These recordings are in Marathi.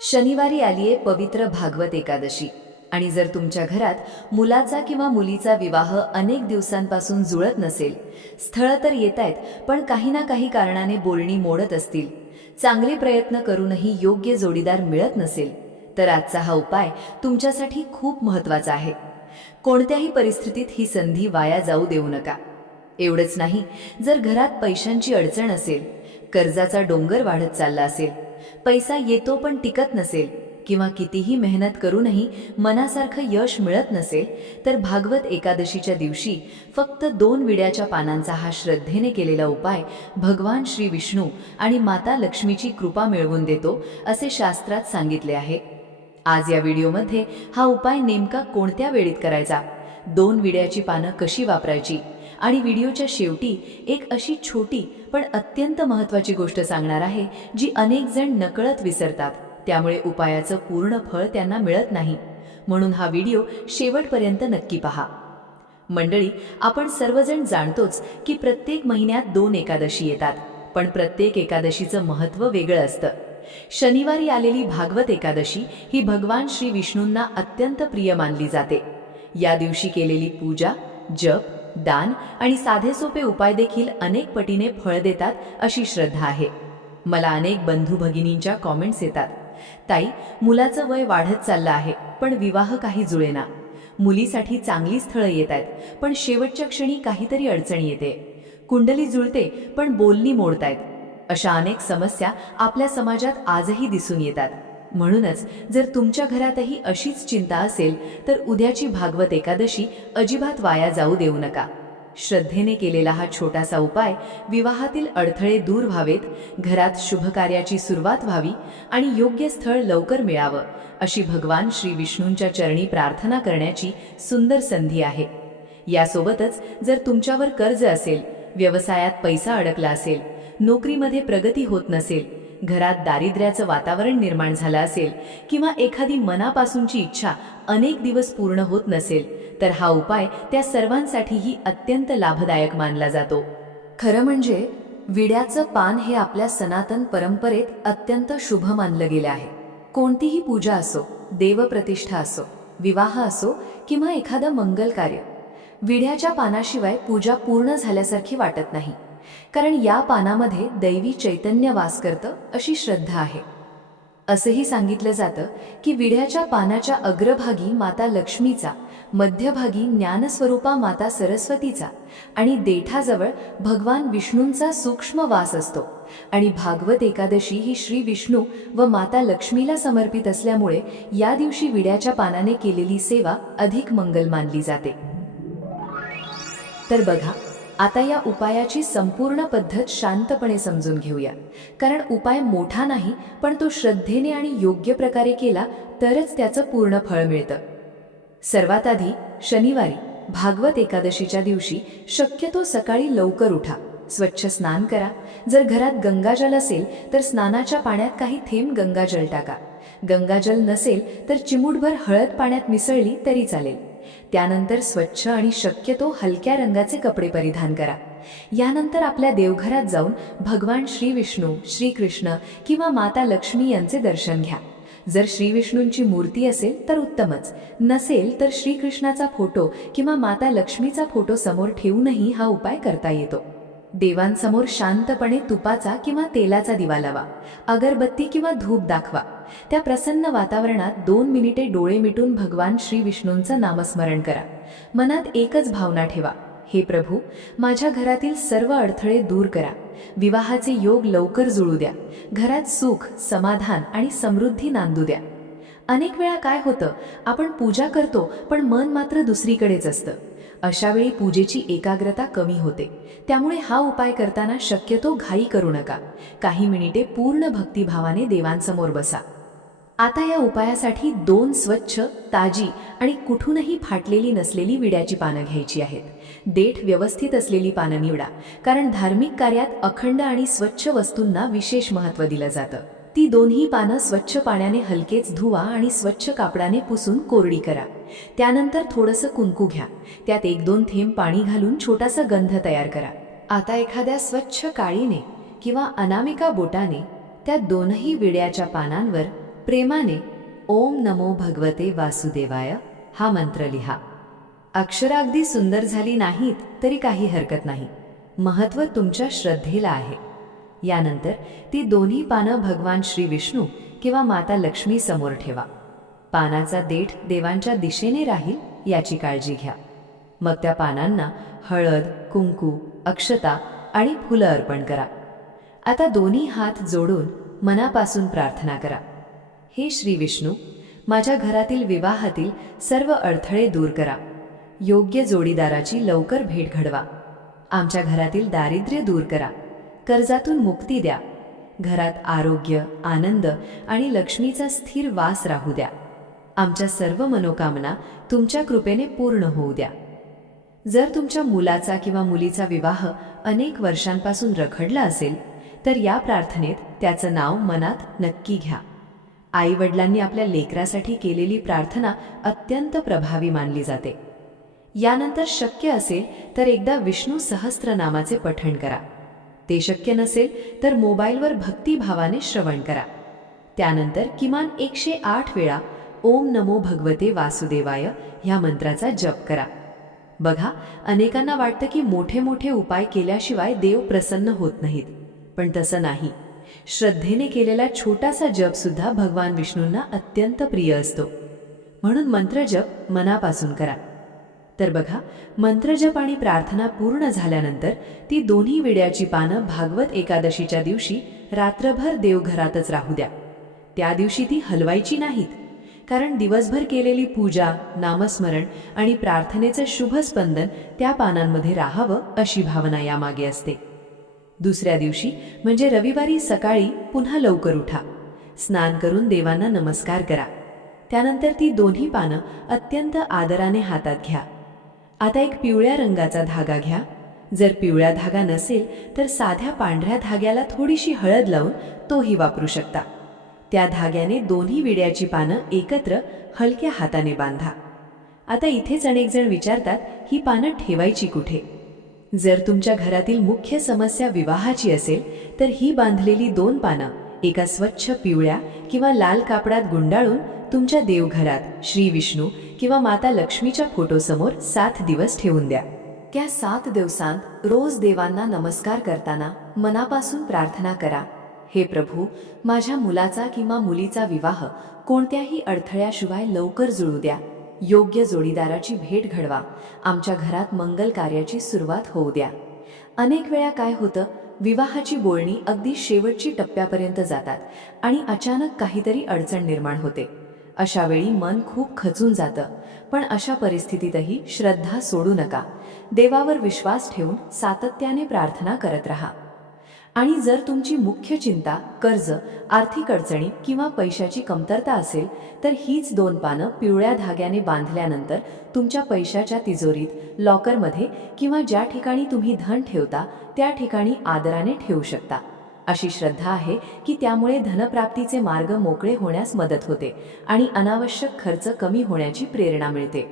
शनिवारी आलीये पवित्र भागवत एकादशी आणि जर तुमच्या घरात मुलाचा किंवा मुलीचा विवाह अनेक दिवसांपासून जुळत नसेल, स्थळ तर येतायत पण काही ना काही कारणाने बोलणी मोडत असतील, चांगले प्रयत्न करूनही योग्य जोडीदार मिळत नसेल, तर आजचा हा उपाय तुमच्यासाठी खूप महत्त्वाचा आहे. कोणत्याही परिस्थितीत ही संधी वाया जाऊ देऊ नका. एवढंच नाही, जर घरात पैशांची अडचण असेल, कर्जाचा डोंगर वाढत चालला असेल, पैसा येतो पण टिकत नसेल किंवा कितीही मेहनत करूनही मनासारखं यश मिळत नसेल, तर भागवत एकादशीच्या दिवशी फक्त 2 विड्याच्या पानांचा हा श्रद्धेने केलेला उपाय भगवान श्री विष्णू आणि माता लक्ष्मीची कृपा मिळवून देतो असे शास्त्रात सांगितले आहे. आज या व्हिडिओमध्ये हा उपाय नेमका कोणत्या वेळेत करायचा, 2 विड्याची पानं कशी वापरायची आणि व्हिडिओच्या शेवटी एक अशी छोटी पण अत्यंत महत्त्वाची गोष्ट सांगणार आहे जी अनेक जण नकळत विसरतात, त्यामुळे उपायाचं पूर्ण फळ त्यांना मिळत नाही. म्हणून हा व्हिडिओ शेवटपर्यंत नक्की पहा. मंडळी, आपण सर्वजण जाणतोच की प्रत्येक महिन्यात 2 एकादशी येतात, पण प्रत्येक एकादशीचं महत्त्व वेगळं असतं. शनिवारी आलेली भागवत एकादशी ही भगवान श्री विष्णूंना अत्यंत प्रिय मानली जाते. या दिवशी केलेली पूजा, जप, दान आणि साधे सोपे उपाय देखील अनेक पटीने फळ देतात अशी श्रद्धा आहे. मला अनेक बंधू भगिनींच्या कॉमेंट्स येतात, ताई, मुलाचं वय वाढत चाललं आहे पण विवाह काही जुळेना, मुलीसाठी चांगली स्थळं येत आहेत पण शेवटच्या क्षणी काहीतरी अडचण येते, कुंडली जुळते पण बोलणी मोडतायत, अशा अनेक समस्या आपल्या समाजात आजही दिसून येतात. म्हणूनच जर तुमच्या घरातही अशीच चिंता असेल तर उद्याची भागवत एकादशी अजिबात वाया जाऊ देऊ नका. श्रद्धेने केलेला हा छोटासा उपाय विवाहातील अडथळे दूर व्हावेत, घरात शुभ कार्याची सुरुवात व्हावी आणि योग्य स्थळ लवकर मिळावं अशी भगवान श्री विष्णूंच्या चरणी प्रार्थना करण्याची सुंदर संधी आहे. यासोबतच जर तुमच्यावर कर्ज असेल, व्यवसायात पैसा अडकला असेल, नोकरीमध्ये प्रगती होत नसेल, घरात दारिद्र्याचं वातावरण निर्माण झालं असेल किंवा एखादी मनापासूनची इच्छा अनेक दिवस पूर्ण होत नसेल, तर हा उपाय त्या सर्वांसाठीही अत्यंत लाभदायक मानला जातो. खरं म्हणजे विड्याचं पान हे आपल्या सनातन परंपरेत अत्यंत शुभ मानलं गेलं आहे. कोणतीही पूजा असो, देवप्रतिष्ठा असो, विवाह असो किंवा एखादं मंगल कार्य, विड्याच्या पानाशिवाय पूजा पूर्ण झाल्यासारखी वाटत नाही, कारण या पानामध्ये दैवी चैतन्य वास करतं अशी श्रद्धा आहे. असंही सांगितलं जातं की विड्याच्या पानाच्या अग्रभागी माता लक्ष्मीचा, मध्यभागी ज्ञानस्वरूपा माता सरस्वतीचा आणि देठाजवळ भगवान विष्णूंचा सूक्ष्म वास असतो आणि भागवत एकादशी ही श्री विष्णू व माता लक्ष्मीला समर्पित असल्यामुळे या दिवशी विड्याच्या पानाने केलेली सेवा अधिक मंगल मानली जाते. तर बघा, आता या उपायाची संपूर्ण पद्धत शांतपणे समजून घेऊया, कारण उपाय मोठा नाही पण तो श्रद्धेने आणि योग्य प्रकारे केला तरच त्याचं पूर्ण फळ मिळतं. सर्वात आधी शनिवारी भागवत एकादशीच्या दिवशी शक्यतो सकाळी लवकर उठा, स्वच्छ स्नान करा. जर घरात गंगाजल असेल तर स्नानाच्या पाण्यात काही थेंब गंगाजल टाका. गंगाजल नसेल तर चिमूटभर हळद पाण्यात मिसळली तरी चालेल. त्यानंतर स्वच्छ आणि शक्यतो हलक्या रंगाचे कपडे परिधान करा. यानंतर आपल्या देवघरात जाऊन भगवान श्री विष्णू, श्रीकृष्ण किंवा माता लक्ष्मी यांचे दर्शन घ्या. जर श्री विष्णूंची मूर्ती असेल तर उत्तमच, नसेल तर श्रीकृष्णाचा फोटो किंवा माता लक्ष्मीचा फोटो समोर ठेवूनही हा उपाय करता येतो. देवांसमोर शांतपणे तुपाचा किंवा तेलाचा दिवा लावा, अगरबत्ती किंवा धूप दाखवा. त्या प्रसन्न वातावरणात 2 मिनिटे डोळे मिटून भगवान श्री विष्णूंचं नामस्मरण करा. मनात एकच भावना ठेवा, हे प्रभू, माझ्या घरातील सर्व अडथळे दूर करा, विवाहाचे योग लवकर जुळू द्या, घरात सुख, समाधान आणि समृद्धी नांदू द्या. अनेक वेळा काय होतं, आपण पूजा करतो पण मन मात्र दुसरीकडेच असतं. अशावेळी पूजेची एकाग्रता कमी होते. त्यामुळे हा उपाय करताना शक्यतो घाई करू नका. काही मिनिटे पूर्ण भक्तिभावाने देवांसमोर बसा. आता या उपायासाठी 2 स्वच्छ, ताजी आणि कुठूनही फाटलेली नसलेली विड्याची पानं घ्यायची आहेत. देठ व्यवस्थित असलेली पानं निवडा, कारण धार्मिक कार्यात अखंड आणि स्वच्छ वस्तूंना विशेष महत्त्व दिलं जातं. ती दोन्ही पानं स्वच्छ पाण्याने हलकेच धुवा आणि स्वच्छ कापडाने पुसून कोरडी करा. त्यानंतर थोडंसं कुंकू घ्या, त्यात 1-2 थेंब पाणी घालून छोटासा गंध तयार करा. आता एखाद्या स्वच्छ काळीने किंवा अनामिका बोटाने त्या 2ही विड्याच्या पानांवर प्रेमाने ओम नमो भगवते वासुदेवाय हा मंत्र लिहा. अक्षरं अगदी सुंदर झाली नाहीत तरी काही हरकत नाही. महत्त्व तुमच्या श्रद्धेला आहे. यानंतर ती दोन्ही पानं भगवान श्री विष्णू किंवा माता लक्ष्मी समोर ठेवा. पानाचा देठ देवांच्या दिशेने राहील याची काळजी घ्या. मग त्या पानांना हळद, कुंकू, अक्षता आणि फुलं अर्पण करा. आता दोन्ही हात जोडून मनापासून प्रार्थना करा. हे श्री विष्णू, माझ्या घरातील विवाहातील सर्व अडथळे दूर करा. योग्य जोडीदाराची लवकर भेट घडवा. आमच्या घरातील दारिद्र्य दूर करा. कर्जातून मुक्ती द्या. घरात आरोग्य, आनंद आणि लक्ष्मीचा स्थिर वास राहू द्या. आमच्या सर्व मनोकामना तुमच्या कृपेने पूर्ण होऊ द्या. जर तुमच्या मुलाचा किंवा मुलीचा विवाह अनेक वर्षांपासून रखडला असेल तर या प्रार्थनेत त्याचं नाव मनात नक्की घ्या. आई वडिलांनी आपल्या लेकरासाठी केलेली प्रार्थना अत्यंत प्रभावी मानली जाते. यानंतर शक्य असेल तर एकदा विष्णू सहस्त्रनामाचे पठण करा. ते शक्य नसेल तर मोबाईलवर भक्तिभावाने श्रवण करा. त्यानंतर किमान 108 वेळा ओम नमो भगवते वासुदेवाय ह्या मंत्राचा जप करा. बघा, अनेकांना वाटतं की मोठे मोठे उपाय केल्याशिवाय देव प्रसन्न होत नाहीत, पण तसं नाही. श्रद्धेने केलेला छोटासा जप सुद्धा भगवान विष्णूंना अत्यंत प्रिय असतो. म्हणून मंत्रजप मनापासून करा. तर बघा, मंत्रजप आणि प्रार्थना पूर्ण झाल्यानंतर ती दोन्ही विड्याची पानं भागवत एकादशीच्या दिवशी रात्रभर देवघरातच राहू द्या. त्या दिवशी ती हलवायची नाहीत, कारण दिवसभर केलेली पूजा, नामस्मरण आणि प्रार्थनेचं शुभ स्पंदन त्या पानांमध्ये राहावं अशी भावना यामागे असते. दुसऱ्या दिवशी म्हणजे रविवारी सकाळी पुन्हा लवकर उठा. स्नान करून देवांना नमस्कार करा. त्यानंतर ती दोन्ही पानं अत्यंत आदराने हातात घ्या. आता एक पिवळ्या रंगाचा धागा घ्या. जर पिवळा धागा नसेल तर साध्या पांढऱ्या धाग्याला थोडीशी हळद लावून तोही वापरू शकता. त्या धाग्याने दोन्ही विड्याची पानं एकत्र हलक्या हाताने बांधा. आता इथेच अनेक जण विचारतात, ही पानं ठेवायची कुठे? जर तुमच्या घरातील मुख्य समस्या विवाहाची असेल तर ही बांधलेली 2 पानं एका स्वच्छ पिवळ्या किंवा लाल कापडात गुंडाळून तुमच्या देवघरात श्री विष्णू किंवा माता लक्ष्मीच्या फोटोसमोर 7 दिवस ठेवून द्या. त्या 7 दिवसांत रोज देवांना नमस्कार करताना मनापासून प्रार्थना करा, हे प्रभू, माझ्या मुलाचा किंवा मुलीचा विवाह कोणत्याही अडथळ्याशिवाय लवकर जुळू द्या. योग्य जोडीदाराची भेट घडवा. आमच्या घरात मंगल कार्याची सुरुवात होऊ द्या. अनेक वेळा काय होतं, विवाहाची बोलणी अगदी शेवटची टप्प्यापर्यंत जातात आणि अचानक काहीतरी अडचण निर्माण होते. अशा वेळी मन खूप खचून जातं. पण अशा परिस्थितीतही श्रद्धा सोडू नका. देवावर विश्वास ठेवून सातत्याने प्रार्थना करत राहा. आणि जर तुमची मुख्य चिंता कर्ज, आर्थिक अडचणी किंवा पैशाची कमतरता असेल तर हीच 2 पानं पिवळ्या धाग्याने बांधल्यानंतर तुमच्या पैशाच्या तिजोरीत, लॉकरमध्ये किंवा ज्या ठिकाणी तुम्ही धन ठेवता त्या ठिकाणी आदराने ठेवू शकता. अशी श्रद्धा आहे की त्यामुळे धनप्राप्तीचे मार्ग मोकळे होण्यास मदत होते आणि अनावश्यक खर्च कमी होण्याची प्रेरणा मिळते.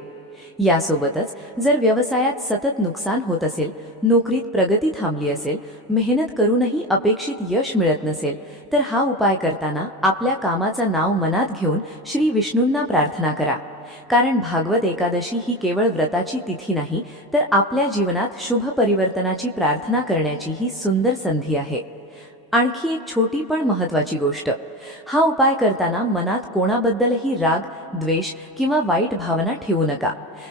यासोबतच जर व्यवसायात सतत नुकसान होत असेल, नोकरीत प्रगती थांबली असेल, मेहनत करूनही अपेक्षित यश मिळत नसेल तर हा उपाय करताना आपल्या कामाचं नाव मनात घेऊन श्री विष्णूंना प्रार्थना करा. कारण भागवत एकादशी ही केवळ व्रताची तिथी नाही, तर आपल्या जीवनात शुभ परिवर्तनाची प्रार्थना करण्याची ही सुंदर संधी आहे. आणखी एक छोटी पण महत्त्वाची गोष्ट, हा उपाय करताना मनात कोणाबद्दलही राग, द्वेष किंवा वाईट भावना ठेवू नका.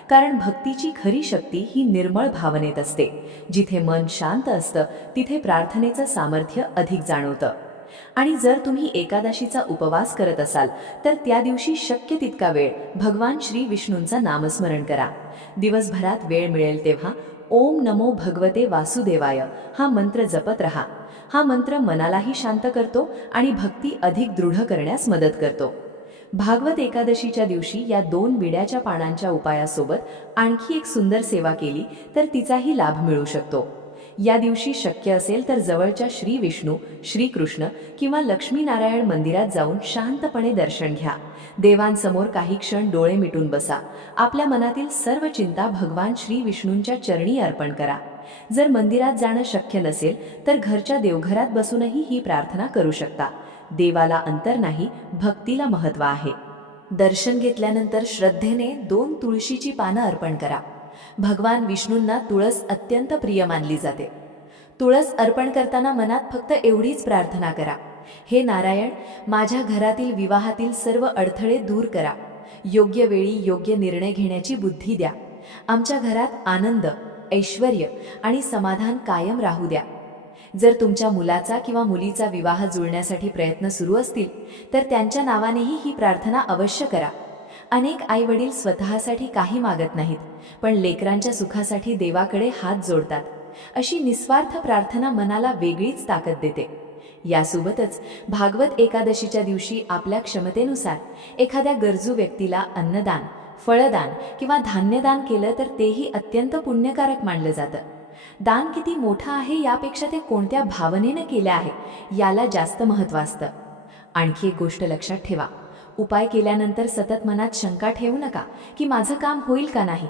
कारण भक्तीची खरी शक्ती ही निर्मळ भावनेत असते. जिथे मन शांत असतं तिथे प्रार्थनेचं सामर्थ्य अधिक जाणवतं. आणि जर तुम्ही एकादशीचा उपवास करत असाल तर त्या दिवशी शक्य तितका वेळ भगवान श्री विष्णूंचं नामस्मरण करा. दिवसभरात वेळ मिळेल तेव्हा ओम नमो भगवते वासुदेवाय हा मंत्र जपत रहा. हा मंत्र मनालाही शांत करतो आणि भक्ती अधिक दृढ करण्यास मदत करतो. भागवत एकादशीच्या दिवशी या 2 विड्याच्या पानांच्या उपायासोबत आणखी एक सुंदर सेवा केली तर तिचाही लाभ मिळू शकतो. या दिवशी शक्य असेल तर जवळच्या श्री विष्णू, श्री कृष्ण किंवा लक्ष्मीनारायण मंदिरात जाऊन शांतपणे दर्शन घ्या. देवांसमोर काही क्षण डोळे मिटून बसा. आपल्या मनातील सर्व चिंता भगवान श्री विष्णूंच्या चरणी अर्पण करा. जर मंदिरात जाणं शक्य नसेल तर घरच्या देवघरात बसूनही ही प्रार्थना करू शकता. देवाला अंतर नाही, भक्तीला महत्त्व आहे. दर्शन घेतल्यानंतर श्रद्धेने 2 तुळशीची पानं अर्पण करा. भगवान विष्णूंना तुळस अत्यंत प्रिय मानली जाते. तुळस अर्पण करताना मनात फक्त एवढीच प्रार्थना करा, हे नारायण, माझ्या घरातील विवाहातील सर्व अडथळे दूर करा. योग्य वेळी योग्य निर्णय घेण्याची बुद्धी द्या. आमच्या घरात आनंद, ऐश्वर्य आणि समाधान कायम राहू द्या. जर तुमच्या मुलाचा किंवा मुलीचा विवाह जुळण्यासाठी प्रयत्न सुरू असतील तर त्यांच्या नावानेही ही प्रार्थना अवश्य करा. अनेक आईवडील स्वतःसाठी काही मागत नाहीत, पण लेकरांच्या सुखासाठी देवाकडे हात जोडतात. अशी निस्वार्थ प्रार्थना मनाला वेगळीच ताकद देते. यासोबतच भागवत एकादशीच्या दिवशी आपल्या क्षमतेनुसार एखाद्या गरजू व्यक्तीला अन्नदान, फळदान किंवा धान्यदान केलं तर तेही अत्यंत पुण्यकारक मानलं जातं. दान किती मोठं आहे यापेक्षा ते कोणत्या भावनेने केले आहे याला जास्त महत्त्व असतं. आणखी एक गोष्ट लक्षात ठेवा, उपाय केल्यानंतर सतत मनात शंका ठेवू नका की माझं काम होईल का नाही.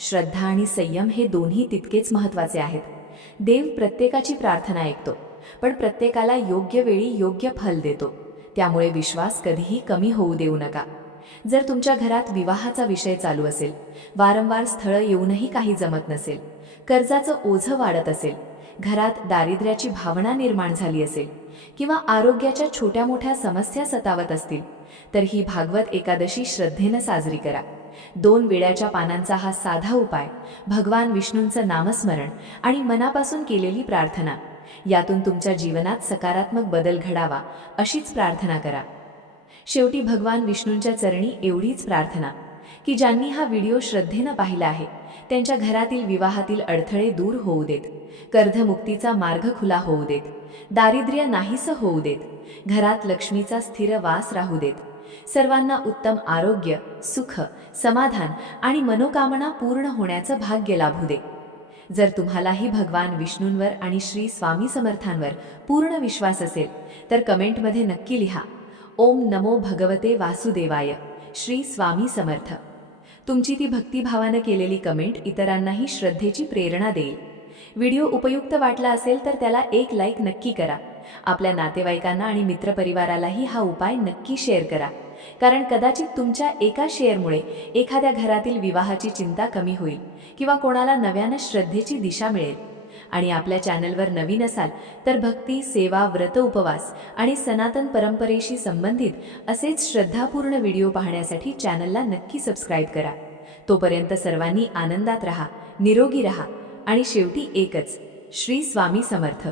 श्रद्धा आणि संयम हे दोन्ही तितकेच महत्त्वाचे आहेत. देव प्रत्येकाची प्रार्थना ऐकतो, पण प्रत्येकाला योग्य वेळी योग्य फल देतो. त्यामुळे विश्वास कधीही कमी होऊ देऊ नका. जर तुमच्या घरात विवाहाचा विषय चालू असेल, वारंवार स्थळं येऊनही काही जमत नसेल, कर्जाचं ओझं वाढत असेल, घरात दारिद्र्याची भावना निर्माण झाली असेल किंवा आरोग्याच्या छोट्या मोठ्या समस्या सतावत असतील, तर ही भागवत एकादशी श्रद्धेनं साजरी करा. 2 विड्याच्या पानांचा हा साधा उपाय, भगवान विष्णूंचं नामस्मरण आणि मनापासून केलेली प्रार्थना, यातून तुमच्या जीवनात सकारात्मक बदल घडावा अशीच प्रार्थना करा. शेवटी भगवान विष्णूंच्या चरणी एवढीच प्रार्थना की ज्यांनी हा व्हिडिओ श्रद्धेनं पाहिला आहे त्यांच्या घरातील विवाहातील अडथळे दूर होऊ देत, कर्जमुक्तीचा मार्ग खुला होऊ देत, दारिद्र्य नाहीसं होऊ देत, घरात लक्ष्मीचा स्थिर वास राहू देत, सर्वांना उत्तम आरोग्य, सुख, समाधान आणि मनोकामना पूर्ण होण्याचं भाग्य लाभू दे. जर तुम्हालाही भगवान विष्णूंवर आणि श्री स्वामी समर्थांवर पूर्ण विश्वास असेल तर कमेंटमध्ये नक्की लिहा, ओम नमो भगवते वासुदेवाय, श्री स्वामी समर्थ. तुमची ती भक्तिभावानं केलेली कमेंट इतरांनाही श्रद्धेची प्रेरणा देईल. व्हिडिओ उपयुक्त वाटला असेल तर त्याला एक लाईक नक्की करा. आपल्या नातेवाईकांना आणि मित्रपरिवारालाही हा उपाय नक्की शेअर करा, कारण कदाचित तुमच्या एका शेअरमुळे एखाद्या घरातील विवाहाची चिंता कमी होईल किंवा कोणाला नव्यानं श्रद्धेची दिशा मिळेल. आणि आपल्या चॅनलवर नवीन असाल तर भक्ती, सेवा, व्रत, उपवास आणि सनातन परंपरेशी संबंधित असेच श्रद्धापूर्ण व्हिडिओ पाहण्यासाठी चॅनलला नक्की सबस्क्राईब करा. तोपर्यंत सर्वांनी आनंदात राहा, निरोगी राहा आणि शेवटी एकच, श्री स्वामी समर्थ.